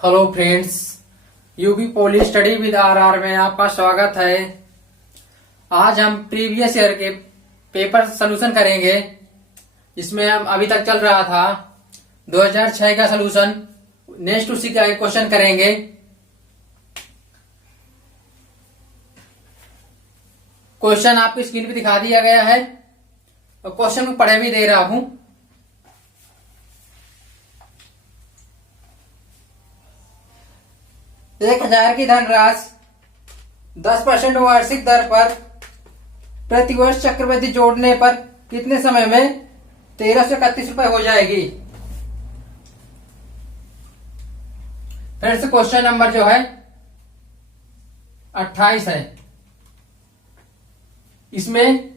Hello friends, UP poly study with RR में आपका स्वागत है। आज हम प्रीवियस ईयर के पेपर सोल्यूशन करेंगे। इसमें हम अभी तक चल रहा था 2006 का सोल्यूशन। नेक्स्ट उसी का क्वेश्चन करेंगे। क्वेश्चन आपकी स्क्रीन पे दिखा दिया गया है और क्वेश्चन को पढ़े भी दे रहा हूं। एक 1000 की धनराशि 10% वार्षिक दर पर प्रतिवर्ष चक्रवृद्धि जोड़ने पर कितने समय में 1331 रुपए हो जाएगी। फिर से क्वेश्चन नंबर जो है 28 है। इसमें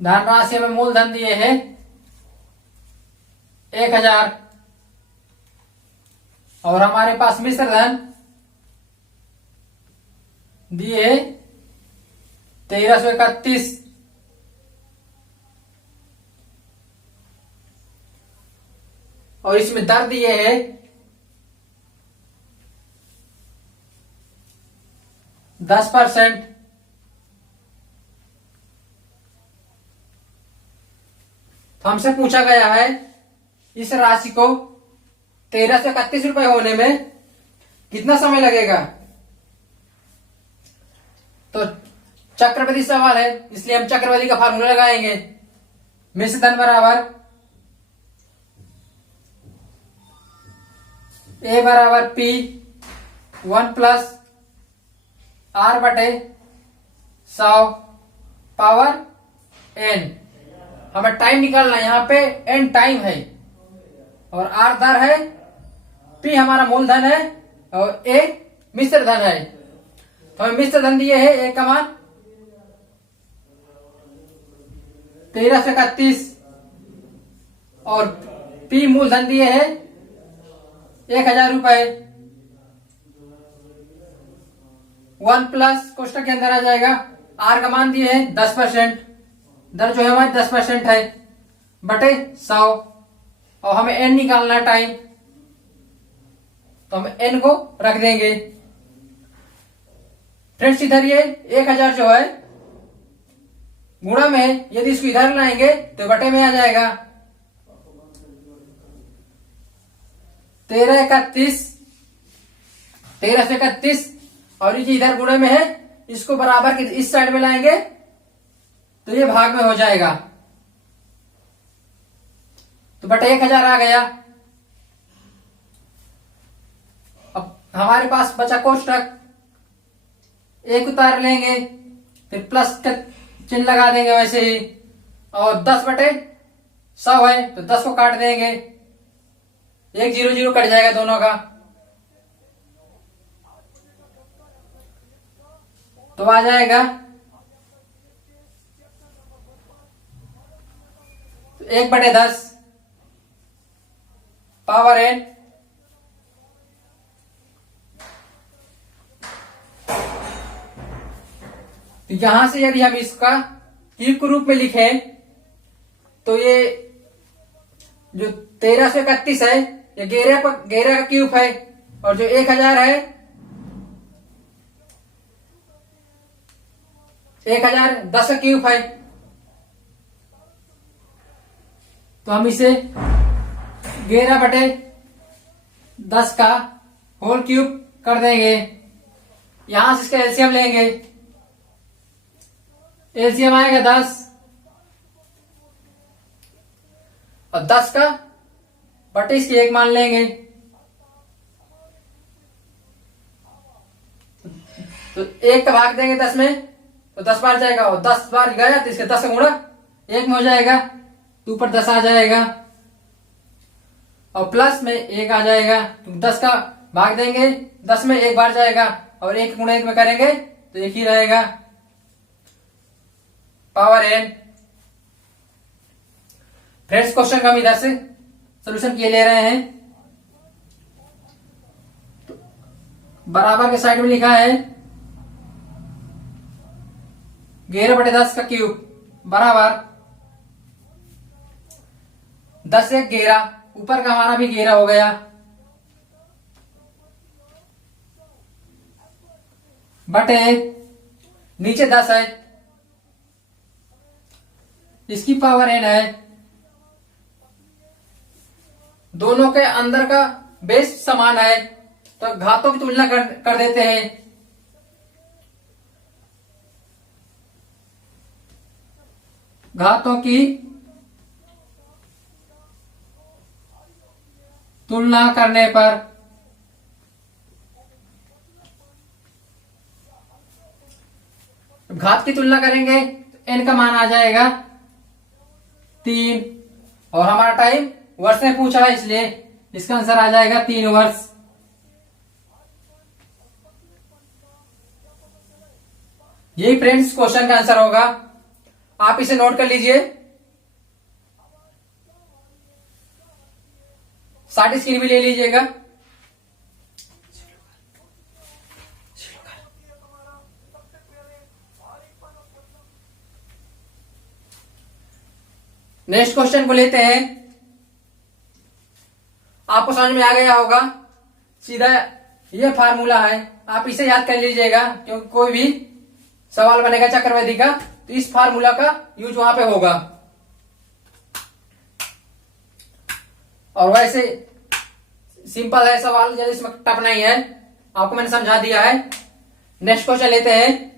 धनराशि में मूलधन दिए हैं 1000 और हमारे पास मिश्र धन दिए 1331 और इसमें दर दिए हैं 10%। तो हमसे पूछा गया है इस राशि को 1331 रुपए होने में कितना समय लगेगा। तो चक्रवृद्धि सवाल है, इसलिए हम चक्रवृद्धि का फार्मूला लगाएंगे। मिश्र धन बराबर ए बराबर पी 1 प्लस आर बटे 100 पावर एन। हमें टाइम निकालना है, यहां पे एन टाइम है और आर दर है, पी हमारा मूलधन है और ए मिश्र धन है। तो हमें मिश्र धन दिए है ए का मान 1331 और पी मूलधन दिए है 1000 रुपए। 1 प्लस कोष्टक के अंदर आ जाएगा। आर का मान दिए है 10%, दर जो है हमारी 10% है बटे 100 और हमें एन निकालना है टाइम, तो हम एन को रख देंगे। फ्रेंड्स इधर ये 1000 जो है गुणा में है, यदि इसको इधर लाएंगे तो बटे में आ जाएगा 1331 और ये इधर गुणा में है, इसको बराबर के इस साइड में लाएंगे तो ये भाग में हो जाएगा। तो बटे 1000 आ गया। अब हमारे पास बचा कोष्टक, एक उतार लेंगे फिर प्लस का चिन्ह लगा देंगे वैसे ही, और 10 बटे 100 है तो 10 को काट देंगे, 1 0 0 कट जाएगा दोनों का। तो आ जाएगा 1 बटे 10 पावर एन। तो यहां से यदि हम इसका क्यूब के रूप में लिखें तो ये जो 1331 है ये घेरे का क्यूब है और जो 1000 है 1000 10 का क्यूब है। तो हम इसे 11 बटे 10 का होल क्यूब कर देंगे। यहां से इसका एलसीएम लेंगे, एलसीएम आएगा 10 और 10 का बटे इसकी 1 मान लेंगे। तो 1 का भाग देंगे 10 में तो 10 बार जाएगा और 10 बार गया तो इसके 10 का गुणा 1 में हो जाएगा, तो ऊपर 10 आ जाएगा और प्लस में 1 आ जाएगा। तो 10 का भाग देंगे 10 में 1 बार जाएगा और 1 गुणा 1 में करेंगे तो 1 ही रहेगा पावर एन। फ्रेंड्स क्वेश्चन का हम इधर से सोल्यूशन किए ले रहे हैं। तो बराबर के साइड में लिखा है 11 बटे 10 का क्यूब बराबर 10 1 11, ऊपर का हमारा भी 11 हो गया बटे नीचे 10 है, इसकी पावर n है। दोनों के अंदर का बेस समान है, तो घातों की तुलना कर देते हैं। घातों की तुलना करने पर घात की तुलना करेंगे तो n का मान आ जाएगा 3, और हमारा टाइम वर्ष में पूछा है, इसलिए इसका आंसर आ जाएगा 3 वर्ष। यही फ्रेंड्स क्वेश्चन का आंसर होगा। आप इसे नोट कर लीजिए, साथ स्क्रीन भी ले लीजिएगा। नेक्स्ट क्वेश्चन को लेते हैं। आपको समझ में आ गया होगा, सीधा ये फार्मूला है, आप इसे याद कर लीजिएगा, क्योंकि कोई भी सवाल बनेगा चक्रवृद्धि का तो इस फार्मूला का यूज वहां पे होगा। और वैसे सिंपल है सवाल, जैसे इसमें टफ नहीं है, आपको मैंने समझा दिया है। नेक्स्ट क्वेश्चन लेते हैं।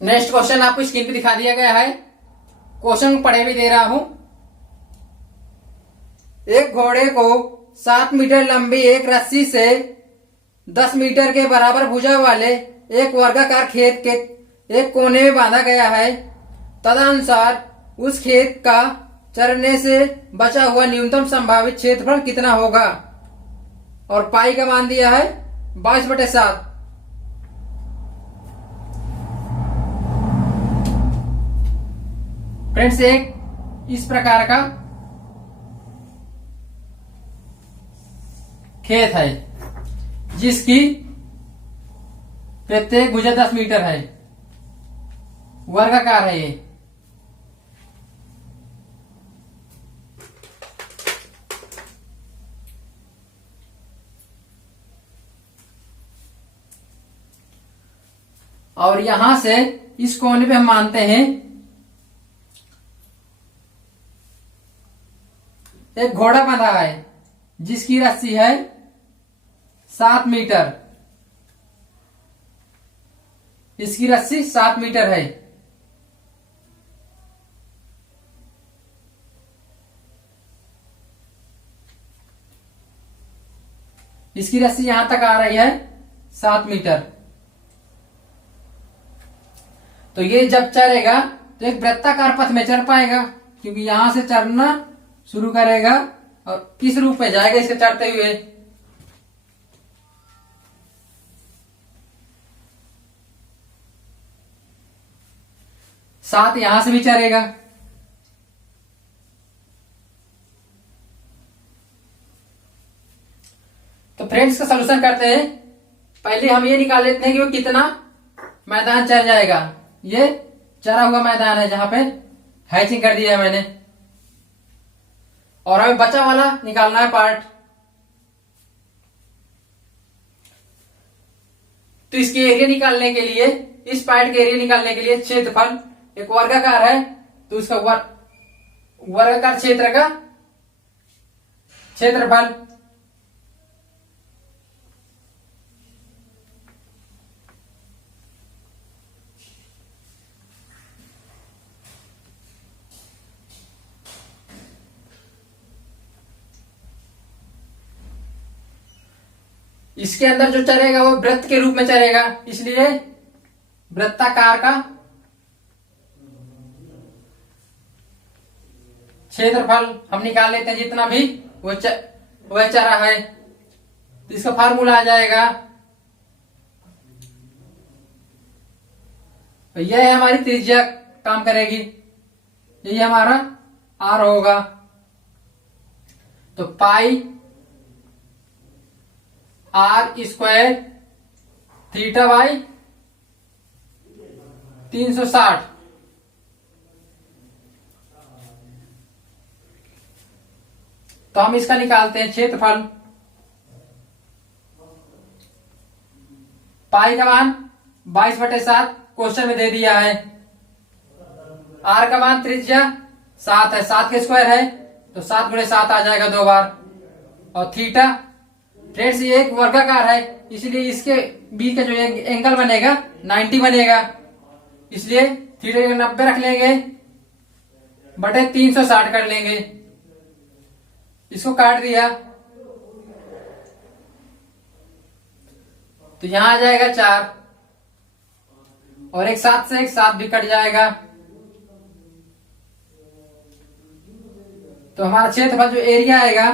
नेक्स्ट क्वेश्चन आपको स्क्रीन पे दिखा दिया गया है, क्वेश्चन पढ़े भी दे रहा हूं। एक घोड़े को 7 मीटर लंबी एक रस्सी से 10 मीटर के बराबर भुजा वाले एक वर्गाकार खेत के एक कोने में बांधा गया है। तदनुसार उस खेत का चरने से बचा हुआ न्यूनतम संभावित क्षेत्रफल कितना होगा, और पाई का मान दिया है 22/7। फ्रेंड्स, एक इस प्रकार का खेत है जिसकी प्रत्येक भुजा 10 मीटर है, वर्गाकार है ये। और यहां से इस कोने पे हम मानते हैं एक घोड़ा बंधा है जिसकी रस्सी है 7 मीटर, इसकी रस्सी 7 मीटर है। इसकी रस्सी यहां तक आ रही है 7 मीटर। तो ये जब चरेगा तो एक वृत्ताकार पथ में चर पाएगा, क्योंकि यहां से चरना शुरू करेगा और किस रूप में जाएगा इसके चढ़ते हुए, साथ यहां से भी चरेगा। तो फ्रेंड्स का सलूशन करते हैं। पहले हम ये निकाल लेते हैं कि वो कितना मैदान चर जाएगा। ये चरा हुआ मैदान है जहां पे हैचिंग कर दिया है मैंने, और हमें बचा वाला निकालना है पार्ट। तो इसके एरिया निकालने के लिए, इस पार्ट के एरिया निकालने के लिए क्षेत्रफल एक वर्गाकार है, तो उसका वर्गाकार क्षेत्र का क्षेत्रफल। इसके अंदर जो चरेगा वो वृत्त के रूप में चरेगा, इसलिए वृत्ताकार का क्षेत्रफल हम निकाल लेते हैं जितना भी वह चरा है। तो इसका फार्मूला आ जाएगा, तो यह हमारी त्रिज्या काम करेगी, यही हमारा आर होगा। तो पाई आर स्क्वायर थीटा बाई 360। तो हम इसका निकालते हैं क्षेत्रफल। पाई का मान 22/7 क्वेश्चन में दे दिया है। आर का मान त्रिज्या 7 है, 7 के स्क्वायर है तो 7 गुणे 7 आ जाएगा 2 बार। और थीटा फ्रेंड्स ये एक वर्गाकार है, इसलिए इसके बीच का जो एंगल बनेगा 90 बनेगा, इसलिए थीटा को 90 रख लेंगे बटे 360 कर लेंगे। इसको काट दिया तो यहां आ जाएगा 4 और एक 7 से एक 7 भी कट जाएगा। तो हमारा क्षेत्रफल जो एरिया आएगा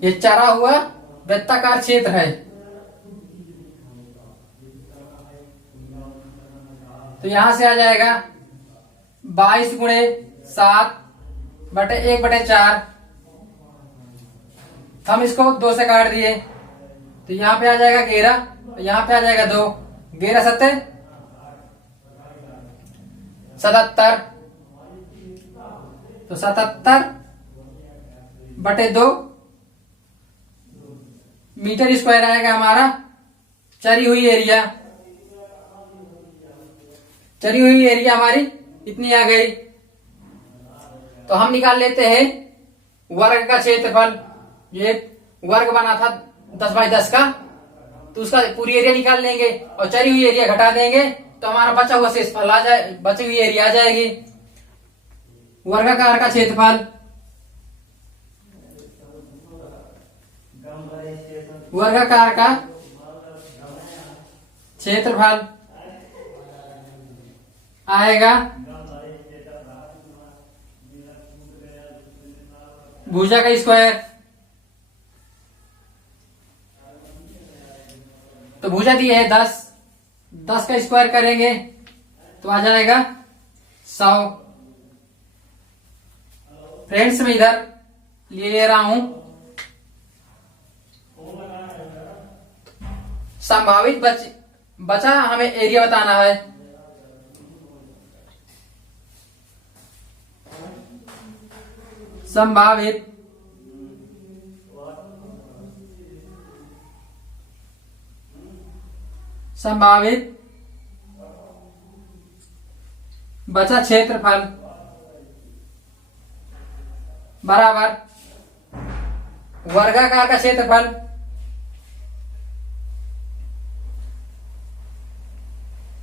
ये चरा हुआ वृत्ताकार क्षेत्र है। तो यहां से आ जाएगा 22 गुणे 7 बटे 1/4। हम इसको 2 से काट दिए तो यहां पे आ जाएगा 11, तो यहां पे आ जाएगा 2। 11 सत्ते 77, तो 77 बटे 2 मीटर स्क्वायर आएगा हमारा चरी हुई एरिया। चरी हुई एरिया हमारी इतनी आ गई। तो हम निकाल लेते हैं वर्ग का क्षेत्रफल। ये वर्ग बना था 10/10 का, तो उसका पूरी एरिया निकाल लेंगे और चरी हुई एरिया घटा देंगे तो हमारा बचा हुआ शेषफल आ जाए, बची हुई एरिया आ जाएगी। वर्गाकार का क्षेत्रफल, वर्गाकार का क्षेत्रफल आएगा भुजा का स्क्वायर। तो भुजा दी है 10, 10 का स्क्वायर करेंगे तो आ जाएगा 100। फ्रेंड्स मैं इधर ले रहा हूं संभावित बचा हमें एरिया बताना है। संभावित बचा क्षेत्रफल बराबर वर्गाकार का क्षेत्रफल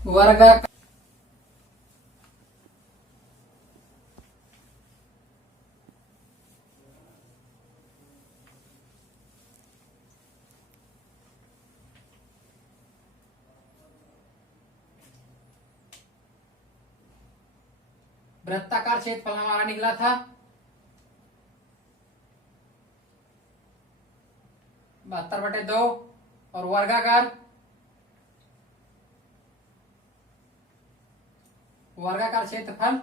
वर्गाकार वृत्ताकार क्षेत्रफल हमारा निकला था 72/2 और वर्गाकार क्षेत्रफल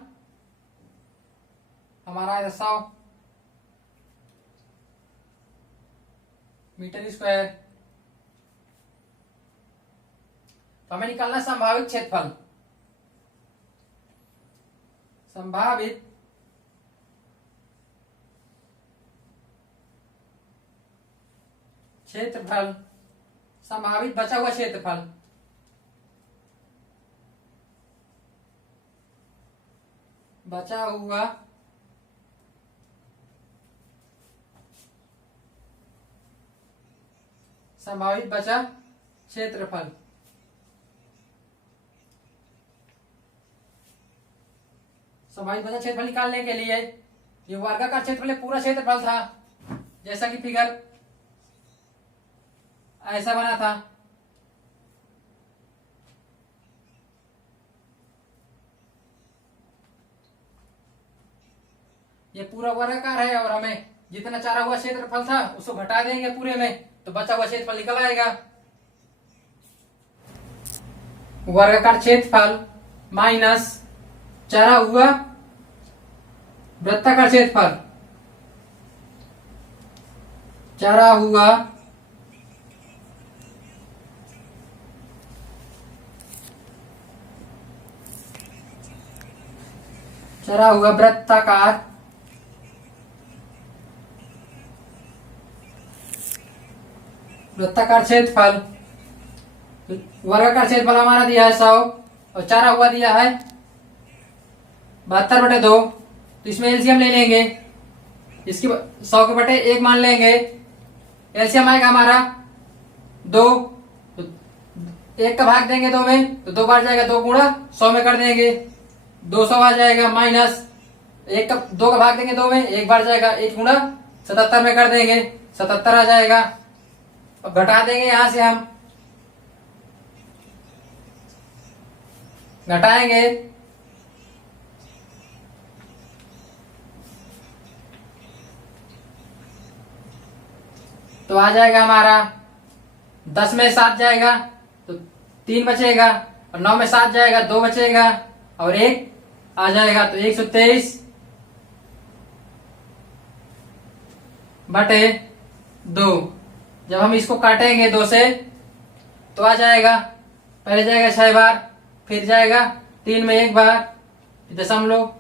हमारा 100 मीटर स्क्वायर। तो हमें निकालना संभावित क्षेत्रफल। संभावित क्षेत्रफल, संभावित बचा हुआ क्षेत्रफल बचा हुआ संभावित बचा क्षेत्रफल। संभावित बचा क्षेत्रफल निकालने के लिए ये वर्गाकार क्षेत्रफल पूरा क्षेत्रफल था, जैसा कि फिगर ऐसा बना था। ये पूरा वर्गाकार है और हमें जितना चारा हुआ क्षेत्रफल था उसको घटा देंगे पूरे में, तो बचा हुआ क्षेत्रफल निकल आएगा। वर्गाकार क्षेत्रफल माइनस चारा हुआ वृत्ताकार क्षेत्रफल, चारा हुआ वृत्ताकार क्षेत्रफल। वर्गाकार क्षेत्रफल हमारा दिया है 100 और चारा हुआ दिया है 72/2, तो इसमें एलसीएम ले लेंगे, इसकी 100 के बटे 1 मान लेंगे, एलसीएम आएगा हमारा 2, तो 1 का भाग देंगे 2 में तो 2 बार जाएगा, 2 गुणा 100 में कर देंगे 200 आ जाएगा, माइनस 2 का भाग देंगे 2 में 1 बार जाएगा, 1 गुणा 77 में कर देंगे 77 आ जाएगा। अब घटा देंगे, यहां से हम घटाएंगे तो आ जाएगा हमारा 10 में 7 जाएगा तो 3 बचेगा, और 9 में 7 जाएगा 2 बचेगा और 1 आ जाएगा, तो 123/2। जब हम इसको काटेंगे 2 से तो आ जाएगा, पहले जाएगा 6 बार, फिर जाएगा 3 में 1 बार, दशमलव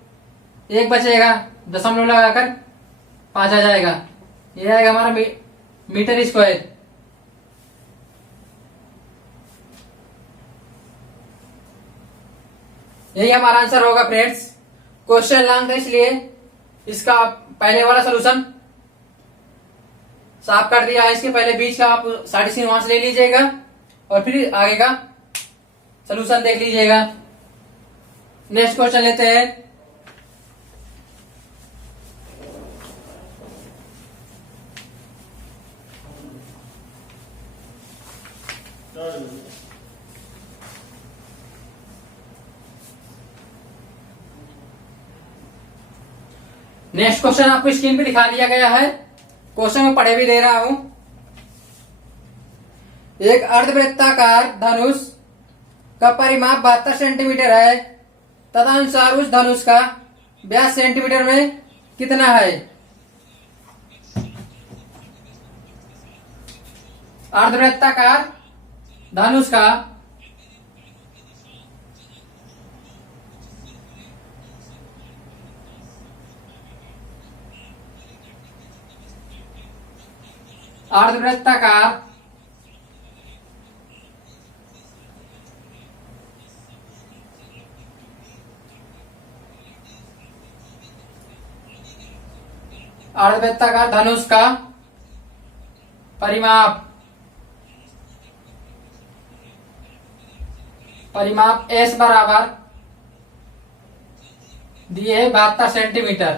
1 बचेगा, दशमलव लगाकर 5 आ जाएगा। ये आएगा हमारा मीटर स्क्वायर। यही हमारा आंसर होगा फ्रेंड्स। क्वेश्चन लॉन्ग था इसलिए इसका पहले वाला सोल्यूशन साफ कर दिया है, इसके पहले बीच का आप साइड वहां से ले लीजिएगा और फिर आगे का सोल्यूशन देख लीजिएगा। नेक्स्ट क्वेश्चन लेते हैं। नेक्स्ट क्वेश्चन आपको स्क्रीन पे दिखा दिया गया है, क्वेश्चन में पढ़े भी दे रहा हूं। एक अर्धवृत्ताकार धनुष का परिमाप 72 सेंटीमीटर है, तदनुसार उस धनुष का व्यास सेंटीमीटर में कितना है? अर्धवृत्ताकार धनुष का अर्धवृत्ताकार धनुष का परिमाप एस बराबर दिए 72 सेंटीमीटर।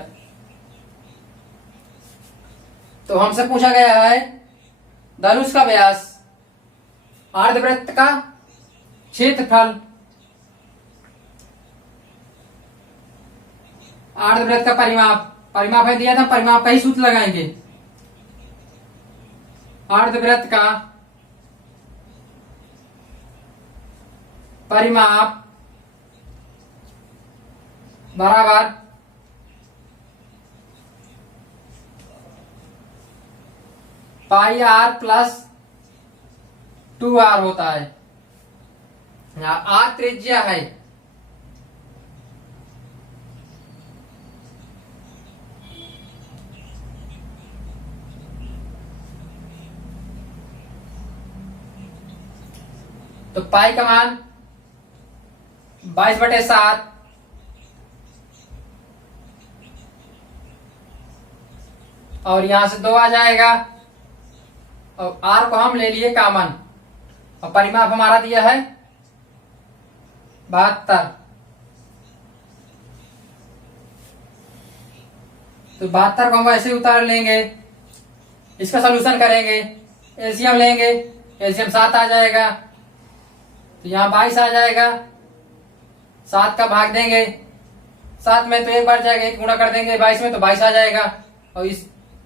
तो हमसे पूछा गया है धनुष का व्यास, अर्धवृत्त का क्षेत्रफल, अर्धवृत्त का परिमाप है दिया था, परिमाप का ही सूत्र लगाएंगे। अर्धवृत्त का परिमाप बराबर पाई आर प्लस 2r होता है। आर त्रिज्या है, तो पाई का मान 22/7 और यहां से 2 आ जाएगा, और आर को हम ले लिए कॉमन, और परिमाप हमारा दिया है 72। तो 72 को हम ऐसे उतार लेंगे, इसका सोल्यूशन करेंगे, एलसीएम लेंगे, एलसीएम 7 आ जाएगा, तो यहां 22 आ जाएगा, 7 का भाग देंगे 7 में तो एक बार जाएगा, एक गुणा कर देंगे 22 में तो 22 आ जाएगा।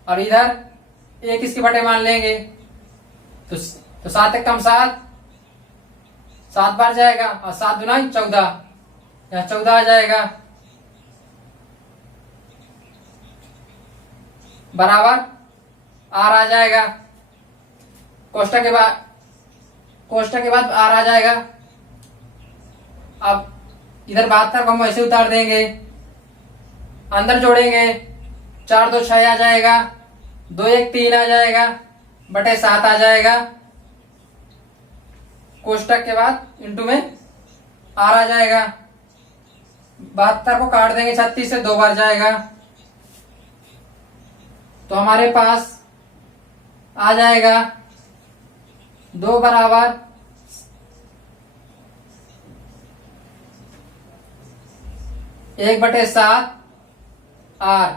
और इधर एक इसके बटे मान लेंगे तो 7 एक कम 7, 7 बार जाएगा और 7 दुना 14, यहाँ 14 आ जाएगा बराबर आर आ जाएगा। कोष्टक के बाद आर आ जाएगा। अब इधर 72 को हम ऐसे उतार देंगे, अंदर जोड़ेंगे 4 2 6 आ जाएगा, 2 1 3 आ जाएगा बटे 7 आ जाएगा। कोष्टक के बाद इंटू में आर आ जाएगा। 72 को काट देंगे 36 से 2 बार जाएगा तो हमारे पास आ जाएगा 2 बराबर 1/7 आर।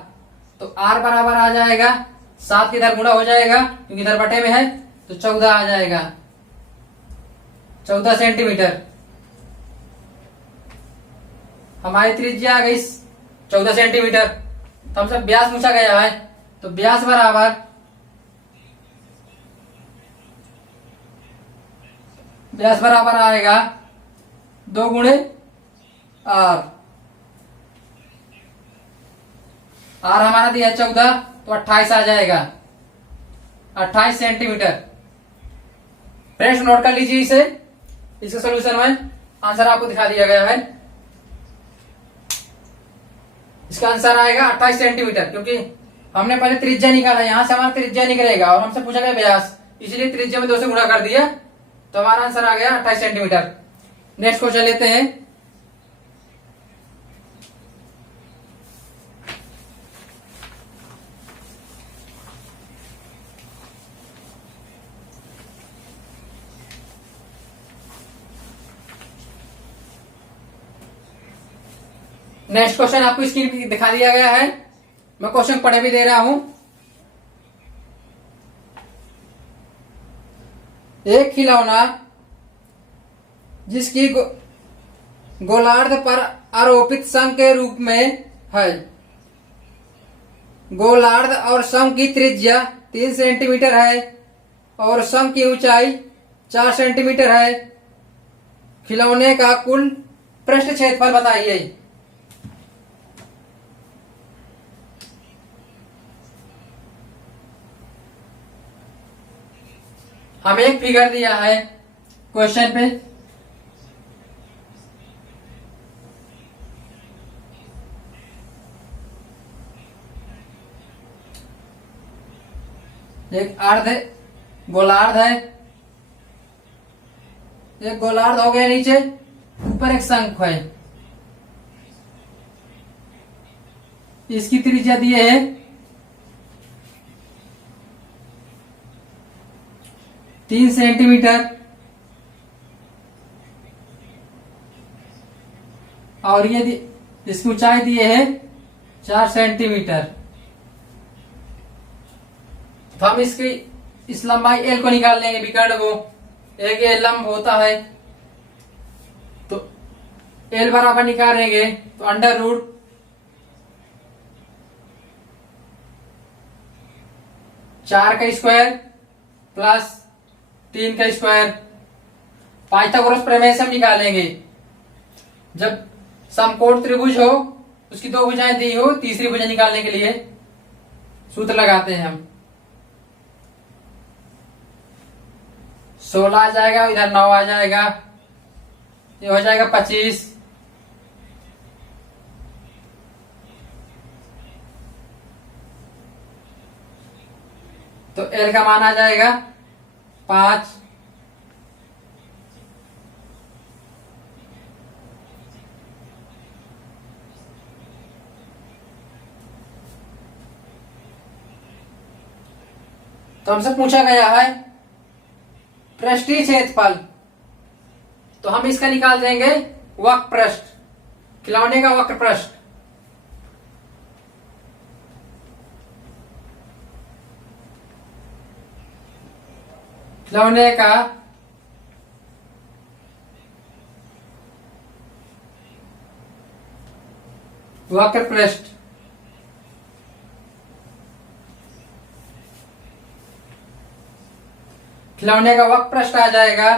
तो आर बराबर आ जाएगा 7 इधर गुणा हो जाएगा क्योंकि इधर बटे में है तो 14 आ जाएगा, 14 सेंटीमीटर। हमारी त्रिज्या आ गई 14 सेंटीमीटर। तो हमसे व्यास पूछा गया है तो व्यास बराबर आएगा 2 गुणे आर। आर हमारा दिया 14 तो 28 आ जाएगा, 28 सेंटीमीटर। फ्रेंड्स नोट कर लीजिए इसे, इसका सोल्यूशन में आंसर आपको दिखा दिया गया है। इसका आंसर आएगा 28 सेंटीमीटर क्योंकि हमने पहले त्रिज्या निकाला, यहां से हमारा त्रिज्या निकलेगा और हमसे पूछा गया व्यास, इसलिए त्रिज्या में 2 से गुणा कर दिया तो हमारा आंसर आ गया 28 सेंटीमीटर। नेक्स्ट क्वेश्चन लेते हैं। नेक्स्ट क्वेश्चन आपको स्क्रीन पे दिखा दिया गया है, मैं क्वेश्चन पढ़े भी दे रहा हूं। एक खिलौना जिसकी गोलार्ध पर आरोपित शंख के रूप में है, गोलार्ध और शंख की त्रिज्या 3 सेंटीमीटर है और शंख की ऊंचाई 4 सेंटीमीटर है। खिलौने का कुल पृष्ठ क्षेत्रफल बताइए। हमें एक फिगर दिया है क्वेश्चन पे, एक अर्ध गोलार्ध है, एक गोलार्ध हो गया नीचे, ऊपर एक शंख है। इसकी त्रिज्या दिए है 3 सेंटीमीटर और ये इसकी ऊंचाई दिए है 4 सेंटीमीटर। तो हम इस लंबाई एल को निकाल लेंगे, विकर्ण को। एक एल लंब होता है तो एल बराबर निकालेंगे तो अंडर रूट 4 का स्क्वायर प्लस 3 का स्क्वायर। पाइथागोरस प्रमेय से हम निकालेंगे। जब समकोण त्रिभुज हो, उसकी 2 भुजाएं दी हो, तीसरी भुजा निकालने के लिए सूत्र लगाते हैं हम। 16 आ जाएगा, इधर 9 आ जाएगा, ये हो जाएगा 25। तो एल का मान आ जाएगा 5। तो हमसे पूछा गया है पृष्ठीय क्षेत्रफल, तो हम इसका निकाल देंगे वक्र पृष्ठ, खिलौने का वक्र पृष्ठ। खिलौने का वक्र पृष्ठ, खिलौने का वक्र पृष्ठ आ जाएगा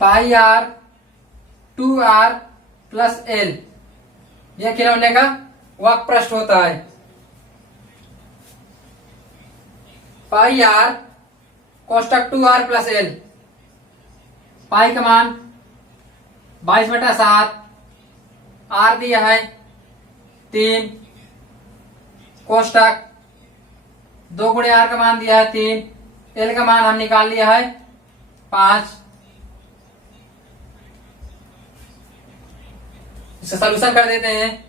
पाई आर 2r प्लस एल। यह खिलौने का वक्र पृष्ठ होता है। पाई आर कोष्टक 2r प्लस एल। पाई का मान 22/7, आर दिया है 3, कोष्टक 2 गुणे आर का मान दिया है 3, एल का मान हम निकाल लिया है 5। इसका सॉल्यूशन कर देते हैं।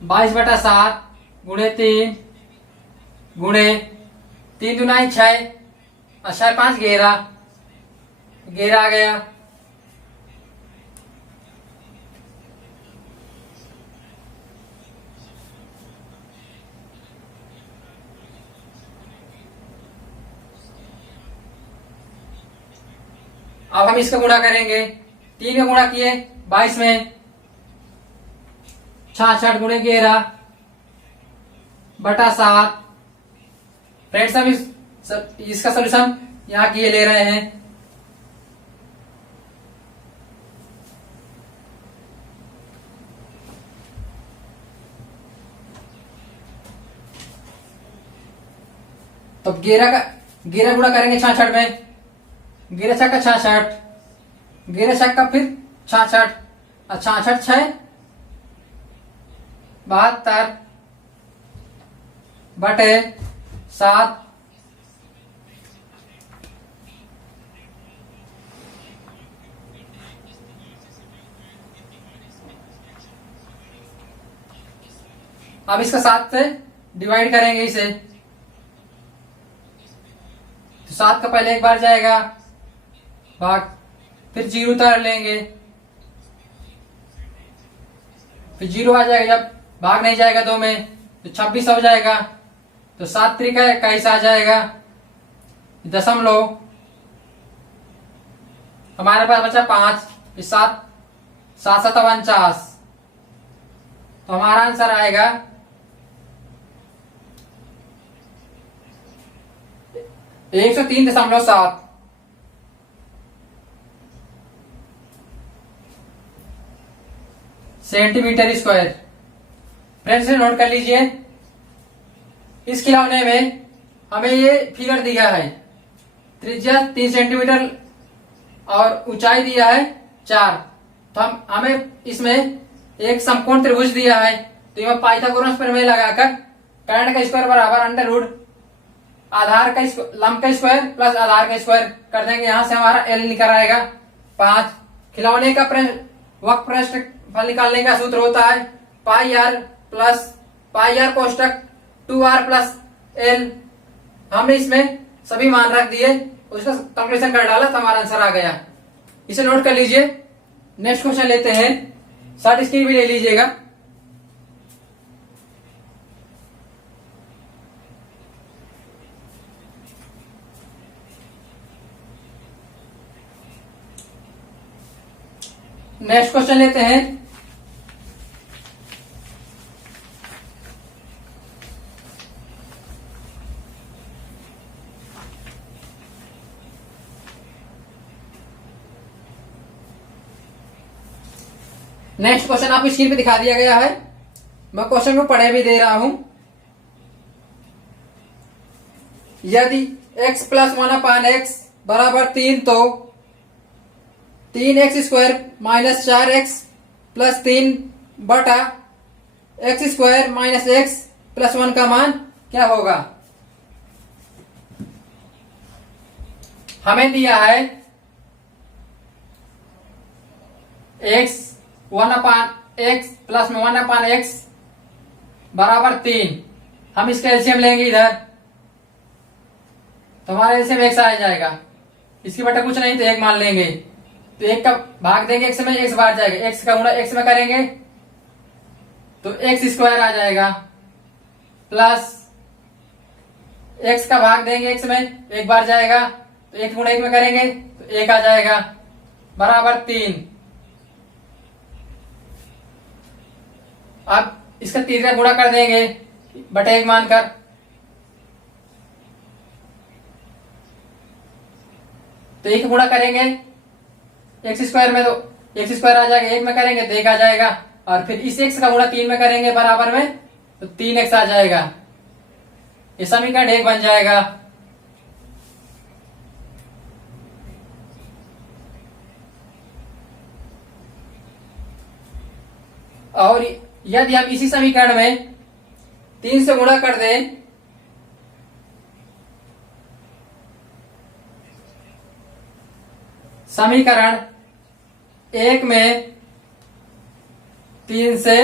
22/7 गुणे 3 गुणे 3 दूना 6, अच्छा 5 11 आ गया। अब हम इसका गुणा करेंगे। 3 का गुणा किए 22 में, 66 गुणे 11/7। फ्रेंड्स हम इसका सोल्यूशन यहाँ किए ले रहे हैं। तो 11 गुणा करेंगे 66 में, 11 छक्का 66, 11 छक्का फिर 66, 66 6 72/7। अब इसका 7 से डिवाइड करेंगे इसे, तो 7 का पहले एक बार जाएगा भाग, फिर 0 उतार लेंगे, फिर 0 आ जाएगा। जब भाग नहीं जाएगा 2 में तो 26 हो जाएगा, तो 7 त्रिका 21 आ जाएगा। दशमलव हमारे पास बचा 5, 7 7 7 49, तो हमारा आंसर आएगा 103.7 सेंटीमीटर स्क्वायर। फ्रेंड्स नोट कर लीजिए, इस खिलौने में हमें ये फिगर दिया है, त्रिज्या 3 सेंटीमीटर और ऊंचाई दिया है 4। तो हमें इसमें एक समकोण त्रिभुज दिया है, तो यह पाइथागोरस प्रमेय लगाकर कर्ण का स्क्वायर बराबर अंडर रूट आधार का लंब का स्क्वायर प्लस आधार का स्क्वायर कर देंगे। यहां से हमारा एल निकल आएगा 5। खिलौने का वक्र पृष्ठ फल निकालने का सूत्र होता है pi r plus pi r कोष्टक 2r प्लस एल। हमने इसमें सभी मान रख दिए, उसका कैलकुलेशन कर डाला तो हमारा आंसर आ गया। इसे नोट कर लीजिए। नेक्स्ट क्वेश्चन लेते हैं, शॉर्ट स्क्रीन भी ले लीजिएगा। नेक्स्ट क्वेश्चन लेते हैं, नेक्स्ट क्वेश्चन आपको स्क्रीन पे दिखा दिया गया है। मैं क्वेश्चन को पढ़े भी दे रहा हूं। यदि x प्लस 1/x बराबर 3, तो 3x² minus 4x plus 3/x² minus x plus 1 का मान क्या होगा। हमें दिया है x 1/x प्लस में 1/x बराबर 3। हम इसका एलसीएम लेंगे इधर, तो हमारा एलसीएम x आ जाएगा। इसकी बटा कुछ नहीं तो 1 मान लेंगे, तो 1 का भाग देंगे x में, x बाहर जाएगा। x का गुणा x में करेंगे तो x² आ जाएगा प्लस x का भाग देंगे x में, एक बार जाएगा तो 1 गुणा 1 में करेंगे तो 1 आ जाएगा, बराबर 3। अब इसका 3 का गुणा कर देंगे बटे 1 मानकर, तो 1 गुणा करेंगे एक्स स्क्वायर में तो एक्स स्क्वायर आ जाएगा, 1 में करेंगे तो 1 आ जाएगा, और फिर इस x का गुणा 3 में करेंगे बराबर में तो 3x आ जाएगा। ये समीकरण 1 बन जाएगा। और यदि हम इसी समीकरण में 3 से गुणा कर दें समीकरण 1 में 3 से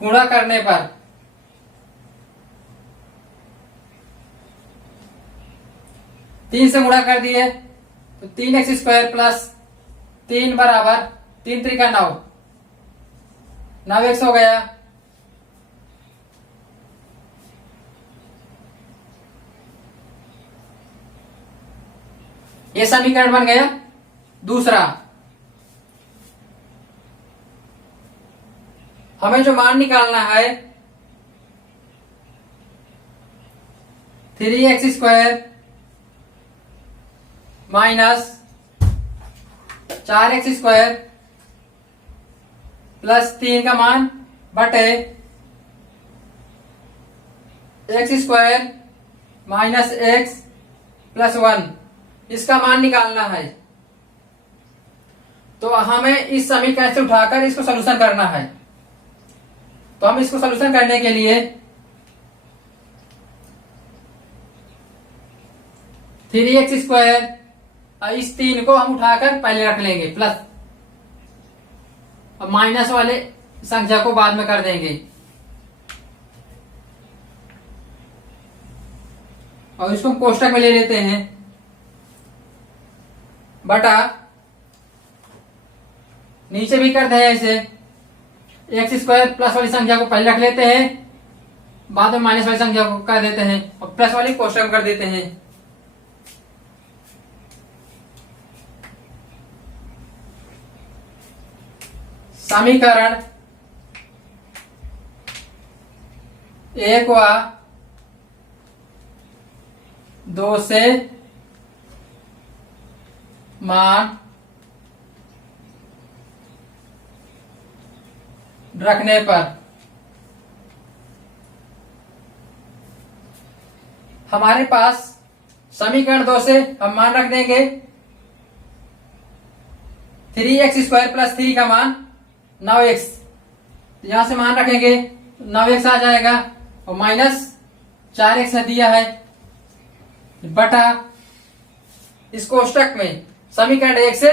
गुणा करने पर तीन से गुणा कर दिए तो 3x स्क्वायर प्लस 3 बराबर 3 त्रिका 9, 9x हो गया। ये समीकरण बन गया दूसरा। हमें जो मान निकालना है 3x square minus 4x square plus 3 का मान बटे x square minus x plus 1, इसका मान निकालना है। तो हमें इस समीकरण से उठाकर इसको सॉल्यूशन करना है। तो हम इसको सॉल्यूशन करने के लिए 3x स्क्वायर इस 3 को हम उठाकर पहले रख लेंगे प्लस, अब माइनस वाले संख्या को बाद में कर देंगे, और इसको कोष्टक में ले लेते हैं बटा, नीचे भी करते हैं ऐसे, एक्स स्क्वायर प्लस वाली संख्या को पहले रख लेते हैं, बाद में माइनस वाली संख्या को कर देते हैं और प्लस वाली कोष्टक में कर देते हैं। समीकरण 1 व 2 से मान रखने पर हमारे पास समीकरण 2 से हम मान रख देंगे 3x स्क्वायर प्लस 3 का मान 9x, यहां से मान रखेंगे 9x आ जाएगा और माइनस 4x दिया है बटा, इस कोष्टक में समीकरण 1 से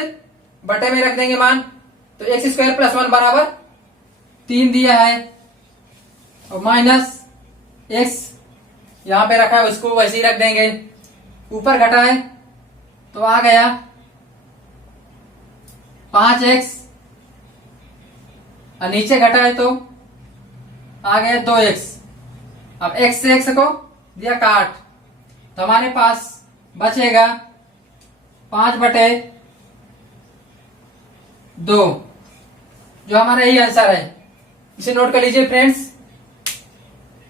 बटे में रख देंगे मान, तो x स्क्वायर प्लस 1 बराबर 3 दिया है और माइनस x यहां पे रखा है उसको वैसे ही रख देंगे, ऊपर घटाए तो आ गया 5x और नीचे घटाए तो आ गया 2x। अब x से x को दिया काट, तो हमारे पास बचेगा 5 बटे 2, जो हमारा यही आंसर है। इसे नोट कर लीजिए फ्रेंड्स।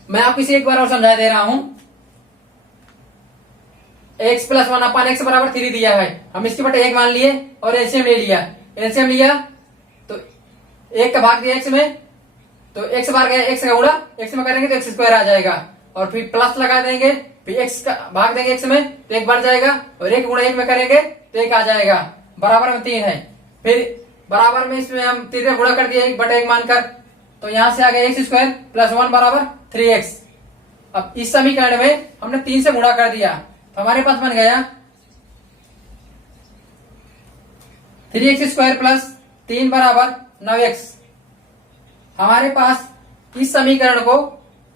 मैं आपको इसे एक बार और समझा दे रहा हूं। x प्लस 1 अपन x बराबर 3 दिया है, हम इसके बटे 1 मान लिए और एलसीएम ले लिया, एलसीएम लिया तो 1 का भाग दिया x में, तो x बार गया x का गुणा x में करेंगे तो x स्क्वायर आ जाएगा, और फिर प्लस लगा देंगे, फिर x का भाग देंगे x में तो 1 बढ़ जाएगा, और 1 गुणा 1 में करेंगे तो 1 आ जाएगा, बराबर में 3 है। फिर बराबर में इसमें हम 3 का गुणा कर दिया 1 बटे 1 मानकर, तो यहां से आ गया x स्क्वायर प्लस 1 बराबर 3x। अब इस समीकरण में हमने 3 से गुणा कर दिया, तो हमारे पास बन गया 3x स्क्वायर प्लस 3 बराबर 9x। हमारे पास इस समीकरण को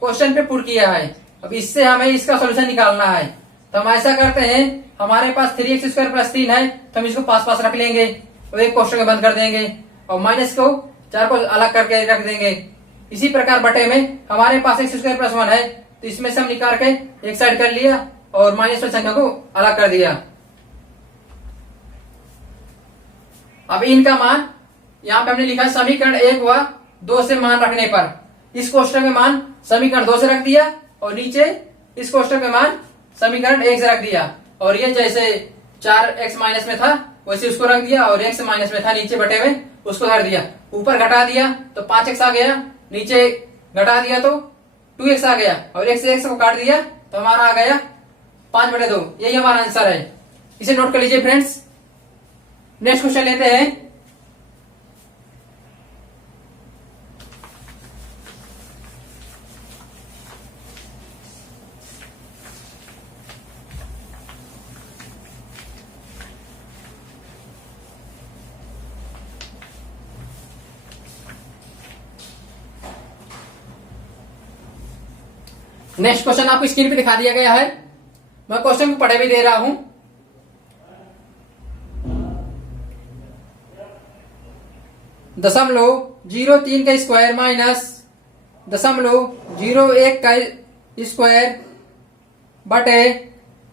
क्वेश्चन पे पुट किया है। अब इससे हमें इसका सॉल्यूशन निकालना है, तो हम ऐसा करते हैं, हमारे पास 3x स्क्वायर प्लस 3 है तो हम इसको पास पास रख लेंगे और एक क्वेश्चन में बंद कर देंगे, और माइनस को 4 को अलग करके रख देंगे। इसी प्रकार बटे में हमारे पास एक्स स्क्वायर प्लस 1 है, तो इसमें से हम निकाल के एक साइड कर लिया और माइनस वाली संख्या को अलग कर दिया। अब इनका मान यहाँ पे हमने लिखा समीकरण 1 व 2 से मान रखने पर इस कोष्टक में मान समीकरण 2 से रख दिया और नीचे इस कोष्टक में मान समीकरण 1 से रख दिया, और ये जैसे 4x माइनस में था वैसे उसको रख दिया, और x माइनस में था नीचे बटे में उसको धर दिया। ऊपर घटा दिया तो 5x आ गया, नीचे घटा दिया तो 2x आ गया, और x से x को काट दिया तो हमारा आ गया 5/2। यही हमारा आंसर है। इसे नोट कर लीजिए फ्रेंड्स। नेक्स्ट क्वेश्चन लेते हैं। नेक्स्ट क्वेश्चन आपको स्क्रीन पे दिखा दिया गया है, मैं क्वेश्चन को पढ़े भी दे रहा हूं। दशमलव 03 का स्क्वायर माइनस 0.01 का स्क्वायर बटे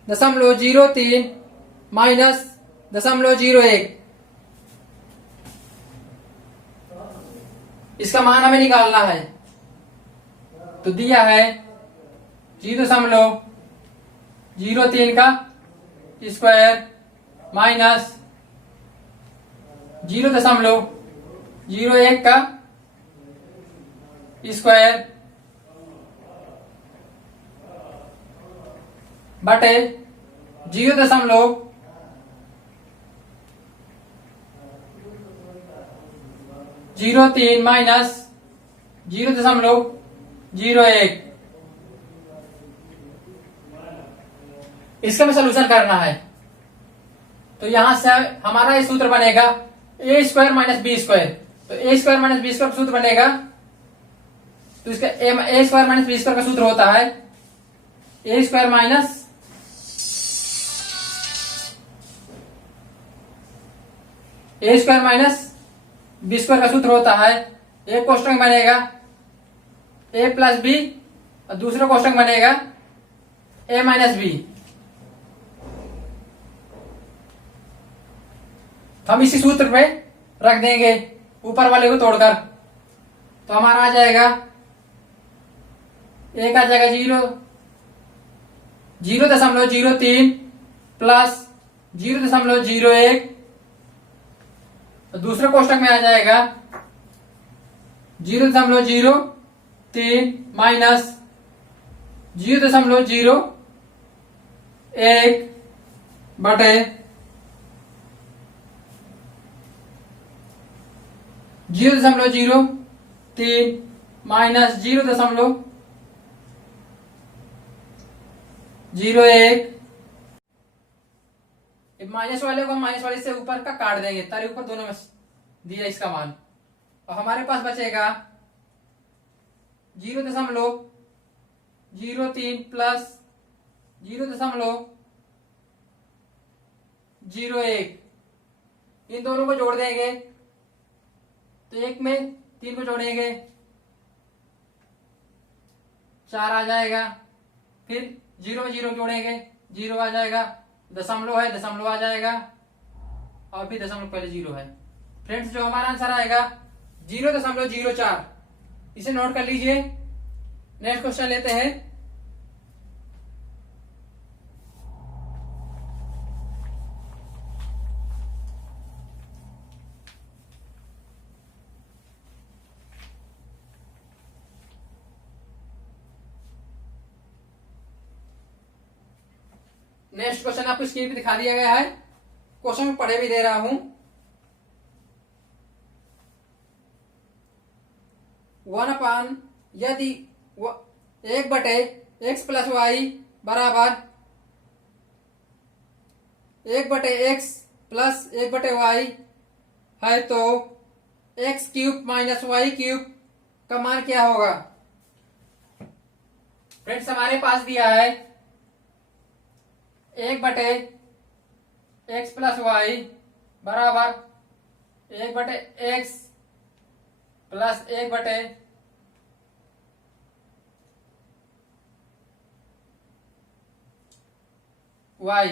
0.03 माइनस 0.01, इसका मान हमें निकालना है। तो दिया है 0.03 का स्क्वायर माइनस 0.01 का स्क्वायर बटे 0.03 माइनस 0.01। इसका में सोल्यूशन करना है। तो यहां से हमारा ये सूत्र बनेगा ए स्क्वायर माइनस बी स्क्वायर। तो ए स्क्वायर माइनस बी स्क्वायर का सूत्र बनेगा, तो इसका ए स्क्वायर माइनस बी स्क्वायर का सूत्र होता है ए स्क्वायर माइनस बी स्क्वायर का सूत्र होता है, एक कोष्टक बनेगा ए प्लस बी और दूसरा कोष्टक बनेगा ए माइनस बी। हम इसी सूत्र पे रख देंगे ऊपर वाले को तोड़कर, तो हमारा आ जाएगा एक आ जाएगा 0.03 प्लस 0.01, दूसरे कोष्टक में आ जाएगा 0.03 माइनस 0.01 बटे 0.03 माइनस 0.01। माइनस वाले को माइनस वाले से ऊपर का काट देंगे, ताकि ऊपर दोनों में दिया इसका मान, और हमारे पास बचेगा 0.03 प्लस 0.01। इन दोनों को जोड़ देंगे तो एक में 3 को जोड़ेंगे 4 आ जाएगा, फिर 0 में 0 जोड़ेंगे 0 आ जाएगा, दशमलव है दशमलव आ जाएगा, और फिर दशमलव पहले 0 है। फ्रेंड्स जो हमारा आंसर आएगा 0.04। इसे नोट कर लीजिए। नेक्स्ट क्वेश्चन लेते हैं। नेक्स्ट क्वेश्चन आपको स्क्रीन पे दिखा दिया गया है, क्वेश्चन में पढ़े भी दे रहा हूं। 1 यदि 1/x प्लस वाई बराबर 1/x प्लस 1/y है, तो x cube minus y cube का मान क्या होगा। फ्रेंड्स हमारे पास दिया है 1/x प्लस वाई बराबर 1/x प्लस 1/y वाई,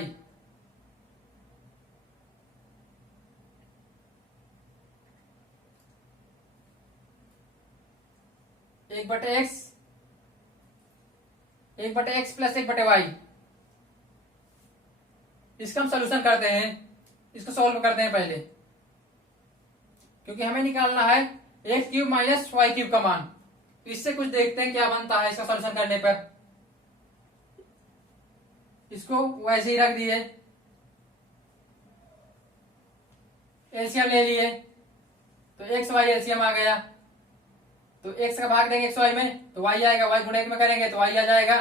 एक बटे एक्स, एक बटे एक्स प्लस एक बटे वाई। इसका हम सोल्यूशन करते हैं, इसको सॉल्व करते हैं पहले, क्योंकि हमें निकालना है x cube minus y cube का मान। तो इससे कुछ देखते हैं क्या बनता है इसका सोल्यूशन करने पर। इसको वैसे ही रख दिए, एलसीएम ले लिए, तो एक्स वाई एलसीएम आ गया। तो एक्स का भाग देंगे एक्स वाई में तो वाई आएगा, वाई गुणा एक में करेंगे तो वाई आ जाएगा।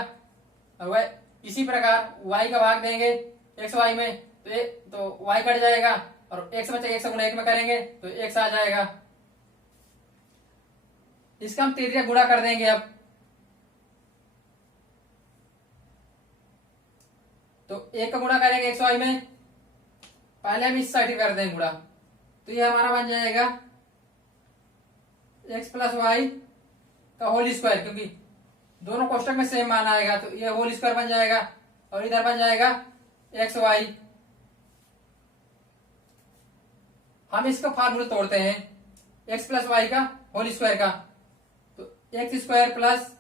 और वह इसी प्रकार वाई का भाग देंगे एक्स वाई में तो वाई कट जाएगा, और एक्स बचेगा, एक्स गुणा एक में करेंगे तो एक्स आ जाएगा। इसका हम तिर्यक गुणा कर देंगे अब, तो एक का गुणा करेंगे एक्स वाई में, पहले हम इस साइड कर देंगे गुणा, तो ये हमारा बन जाएगा एक्स प्लस वाई का होल स्क्वायर, क्योंकि दोनों कोष्टक में सेम मान आएगा तो ये होल स्क्वायर बन जाएगा, और इधर बन जाएगा एक्स वाई। हम इसका फार्मूला तोड़ते हैं एक्स प्लस वाई का होल स्क्वायर का, तो x square plus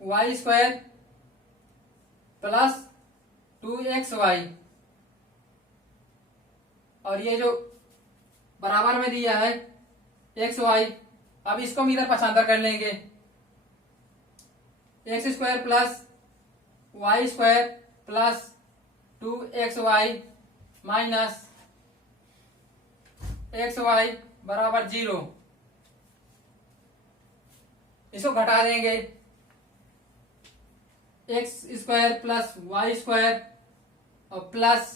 y square plus 2xy, और ये जो बराबर में दिया है एक्स वाई, अब इसको हम इधर पक्षांतर कर लेंगे, x square plus y square plus 2xy minus x y बराबर 0। इसको घटा देंगे, x square plus y square और प्लस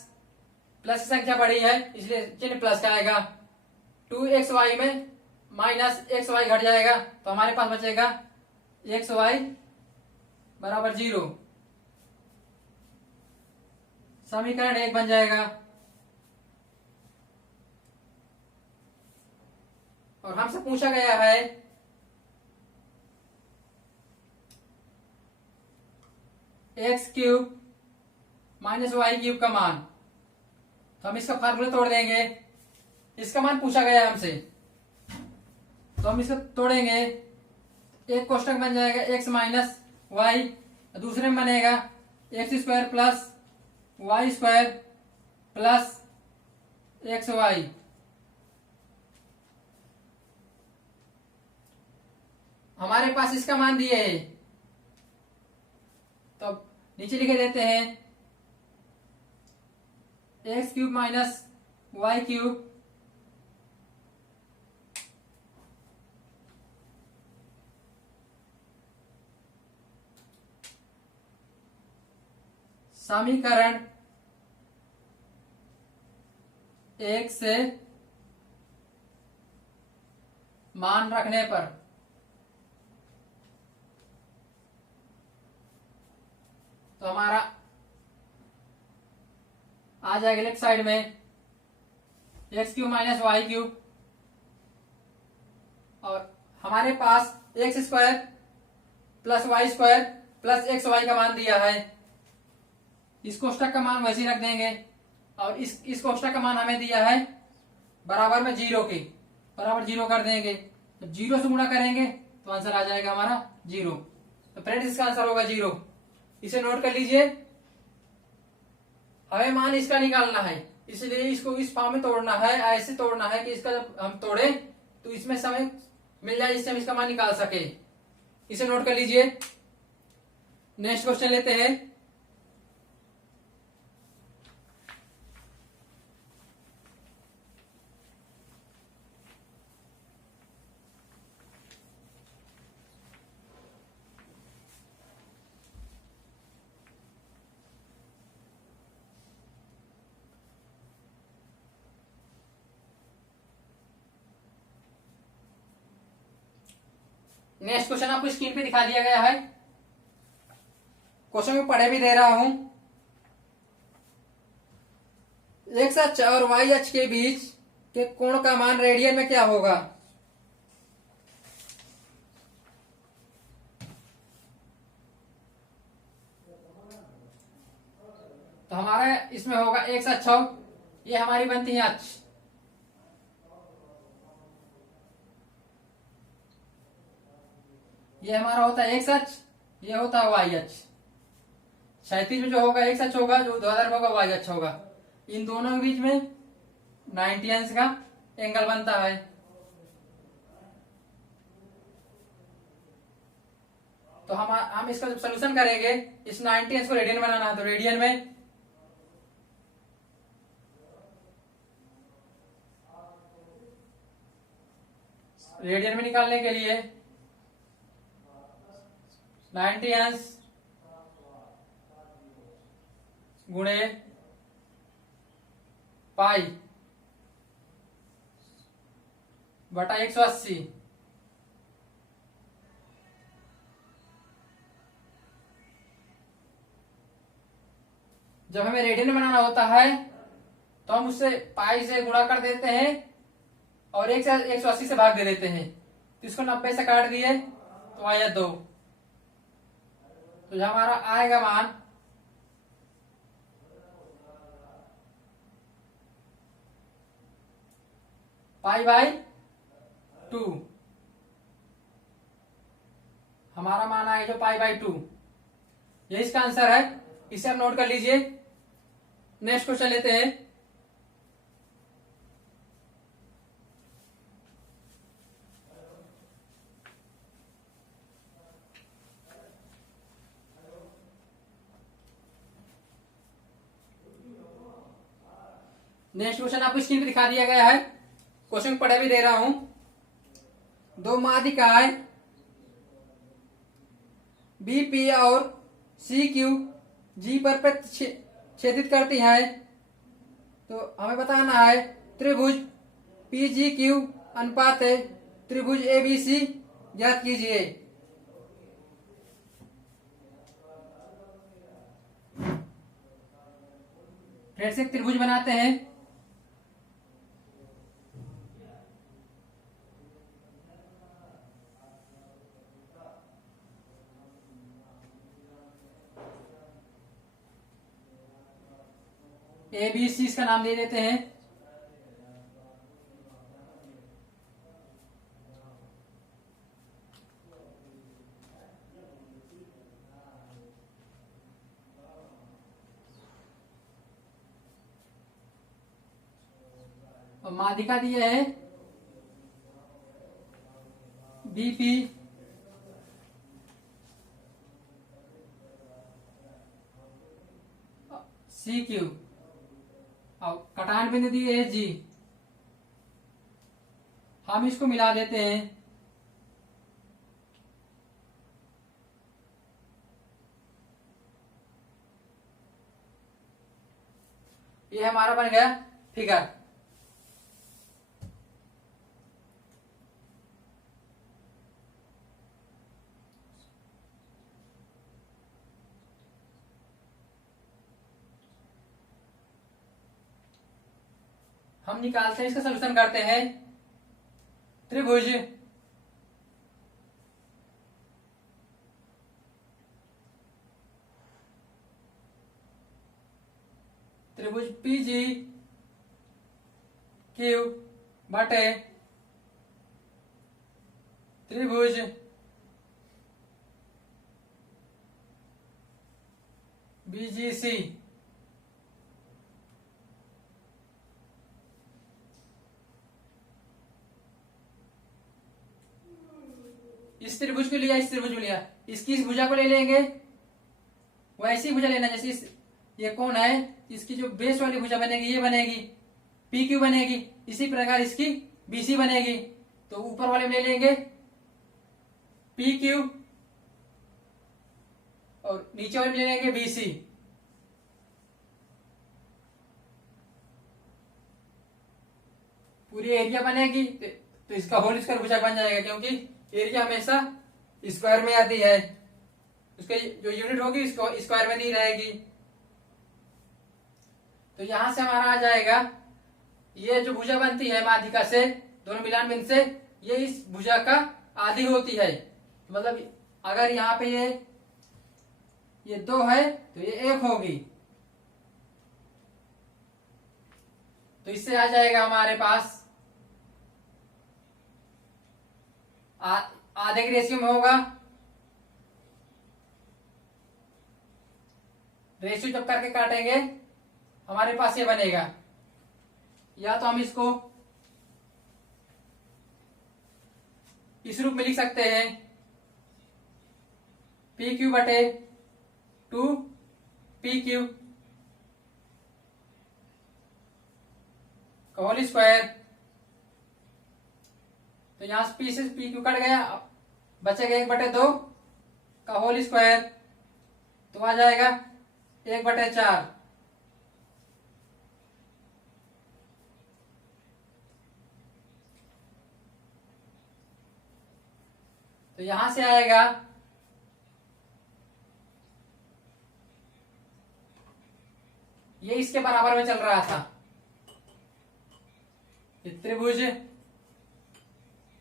प्लस की संख्या बड़ी है इसलिए चिन्ह प्लस का आएगा, 2xy में माइनस एक्स वाई घट जाएगा तो हमारे पास बचेगा एक्स वाई बराबर 0। समीकरण 1 बन जाएगा। और हमसे पूछा गया है x cube minus y cube का मान, तो हम इसका फार्मूला तोड़ देंगे। इसका मान पूछा गया है हमसे तो हम इसको तोड़ेंगे, एक कोष्टक बन जाएगा एक्स माइनस वाई, दूसरे में बनेगा x square plus y square plus x y. हमारे पास इसका मान दिए है तो नीचे लिखे देते हैं x cube minus y cube समीकरण 1 से मान रखने पर तो हमारा आ जाएगा लेफ्ट साइड में x cube minus y cube, और हमारे पास x square plus y square plus x y का मान दिया है। इस कोष्टक का मान वैसे ही रख देंगे, और इस कोष्टक का मान हमें दिया है बराबर में 0 के, बराबर 0 कर देंगे, तो 0 से गुणा करेंगे तो आंसर आ जाएगा हमारा 0। तो फ्रेंड्स इसका आंसर होगा 0। इसे नोट कर लीजिए, हमें मान इसका निकालना है इसलिए इसको इस फॉर्म में तोड़ना है, ऐसे तोड़ना है कि इसका जब हम तोड़े तो इसमें समय मिल जाए जिससे हम इसका मान निकाल सके। इसे नोट कर लीजिए। नेक्स्ट क्वेश्चन लेते हैं। नेक्स्ट क्वेश्चन आपको स्क्रीन पे दिखा दिया गया है, क्वेश्चन में पढ़े भी दे रहा हूं। एक्स अक्ष और वाई अक्ष के बीच के कोण का मान रेडियन में क्या होगा? तो हमारा है इसमें होगा x अक्ष, ये हमारी बनती है अक्ष। ये हमारा होता है x अक्ष, ये होता है y अक्ष। क्षैतिज में जो होगा x अक्ष होगा, जो ऊर्ध्वाधर में होगा y अक्ष होगा। इन दोनों के बीच में 90 अंश का एंगल बनता है। तो हम इसका जब सोल्यूशन करेंगे, इस 90 अंश को रेडियन बनाना है, तो रेडियन में निकालने के लिए 90 अंश गुणे पाई बटा 180। जब हमें रेडियन बनाना होता है तो हम उससे पाई से गुणा कर देते हैं और 180 से भाग दे देते हैं, तो इसको 90 से काट दिए तो आया 2। तो हमारा आएगा मान पाई बाई 2। हमारा मान आएगा जो पाई बाई 2, ये इसका आंसर है। इसे आप नोट कर लीजिए। नेक्स्ट क्वेश्चन लेते हैं। नेक्स्ट क्वेश्चन आपको स्क्रीन पे दिखा दिया गया है, क्वेश्चन पढ़े भी दे रहा हूं। दो माध्यिकाएं बीपी और सी क्यू जी पर छेदित करती हैं, तो हमें बताना है त्रिभुज पी जी क्यू अनुपात त्रिभुज ए बी सी ज्ञात कीजिए। फिर से त्रिभुज बनाते हैं। ए बी सी इसका नाम दे देते हैं। और माध्यिका दिए है बीपी सी क्यू और कटान बिंदु दिए है जी। हम इसको मिला देते हैं। ये हमारा बन गया फिगर। हम निकालते हैं, इसका सलूशन करते हैं। त्रिभुज पीजी क्यू बटे त्रिभुज बीजीसी इस त्रिभुज को लिया, इस त्रिभुज को लिया, इसकी इस भुजा को ले लेंगे, वैसी भुजा लेना जैसे ये कौन है, इसकी जो बेस वाली भुजा बनेगी ये बनेगी पी क्यू बनेगी, इसी प्रकार इसकी बीसी बनेगी। तो ऊपर वाले में ले लेंगे पी क्यू और नीचे वाले में ले लेंगे बीसी। पूरी एरिया बनेगी तो इसका होल स्क्वायर भुजा बन जाएगा, क्योंकि एरिया हमेशा स्क्वायर में आती है, उसके जो यूनिट होगी इसको स्क्वायर में नहीं रहेगी। तो यहां से हमारा आ जाएगा, ये जो भुजा बनती है माध्यिका से दोनों मिलान बिंदु से, ये इस भुजा का आधी होती है। मतलब अगर यहाँ पे ये 2 है तो ये 1 होगी, तो इससे आ जाएगा हमारे पास आधे के रेशियो में होगा। रेशियो जब करके काटेंगे हमारे पास ये बनेगा, या तो हम इसको इस रूप में लिख सकते हैं, पी क्यू बटे 2 पी क्यू का होल स्क्वायर। तो यहां से पी से पी क्यू कट गया, बचेगा 1/2 का होल स्क्वायर, तो आ जाएगा 1/4। तो यहां से आएगा ये इसके बराबर में चल रहा था, त्रिभुज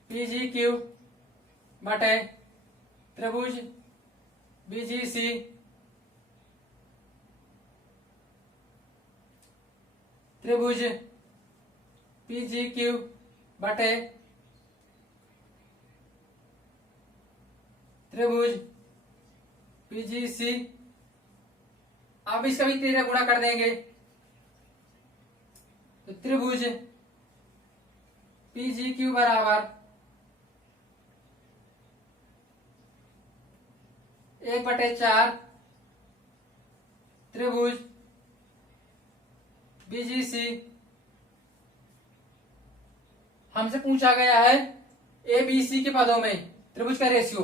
पीजी क्यू बटे त्रिभुज बीजीसी त्रिभुज पीजी क्यू बटे त्रिभुज पीजीसी। अब इसका भी 13 गुणा कर देंगे, तो त्रिभुज पीजी क्यू बराबर 1/4 त्रिभुज बीजीसी। हमसे पूछा गया है ए बी सी के पदों में त्रिभुज का रेशियो,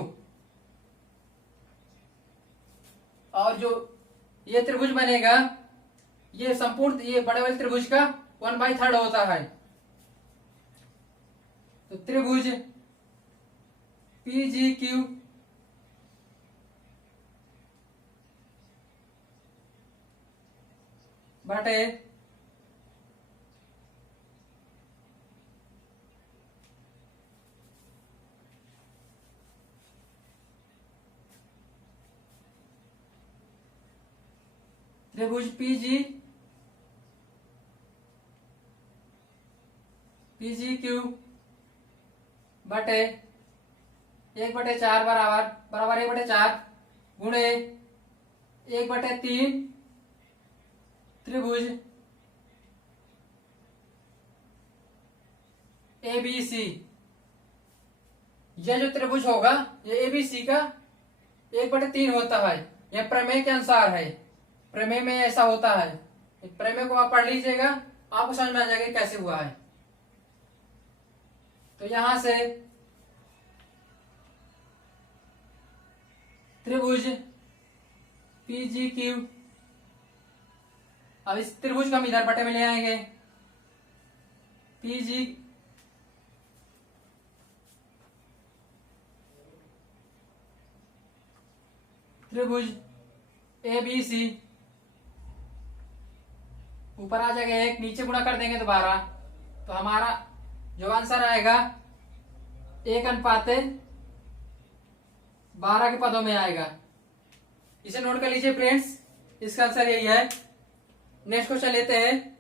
और जो ये त्रिभुज बनेगा ये संपूर्ण ये बड़े वाले त्रिभुज का 1/3 होता है। तो त्रिभुज पीजी क्यू बटे त्रिभुज पीजी क्यू बटे 1/4 बराबर 1/4 गुणे 1/3 त्रिभुज एबीसी। यह जो त्रिभुज होगा ये एबीसी का 1/3 होता है, यह प्रमेय के अनुसार है, प्रमेय में ऐसा होता है। प्रमेय को आप पढ़ लीजिएगा, आपको समझ में आ जाएगा कैसे हुआ है। तो यहां से त्रिभुज पीजी क्यू, अब इस त्रिभुज को हम इधर बटे में ले आएंगे, पीजी त्रिभुज एबीसी, ऊपर आ जाएगा 1, नीचे गुणा कर देंगे दोबारा, तो हमारा जो आंसर आएगा 1/12 के पदों में आएगा। इसे नोट कर लीजिए फ्रेंड्स, इसका आंसर यही है। नेक्स्ट क्वेश्चन लेते हैं।